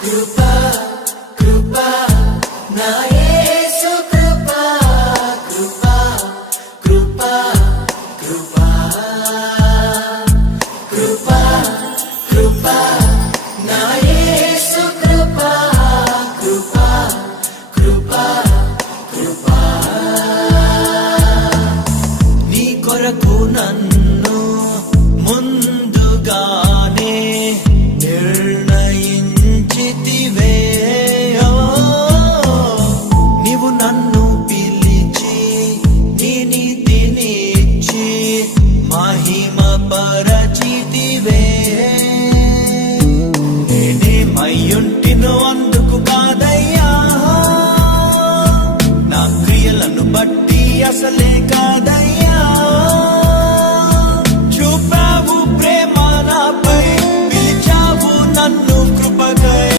కృపా కృపా నా యేసు కృపా కృపా కృపా కృపా కృపా కృపా నా యేసు కృపా కృపా కృపా కృపా నీ కొరకు నన్ను ముందుగానే నిర్ణయించితివే నీవు నన్ను పిలిచి నీ నీతినిచ్చి మహిమ పరచితివే నేనేమయ్యుంటినో అందుకు కాదయ్యా నా క్రియలను బట్టి అసలే కాదయ్యా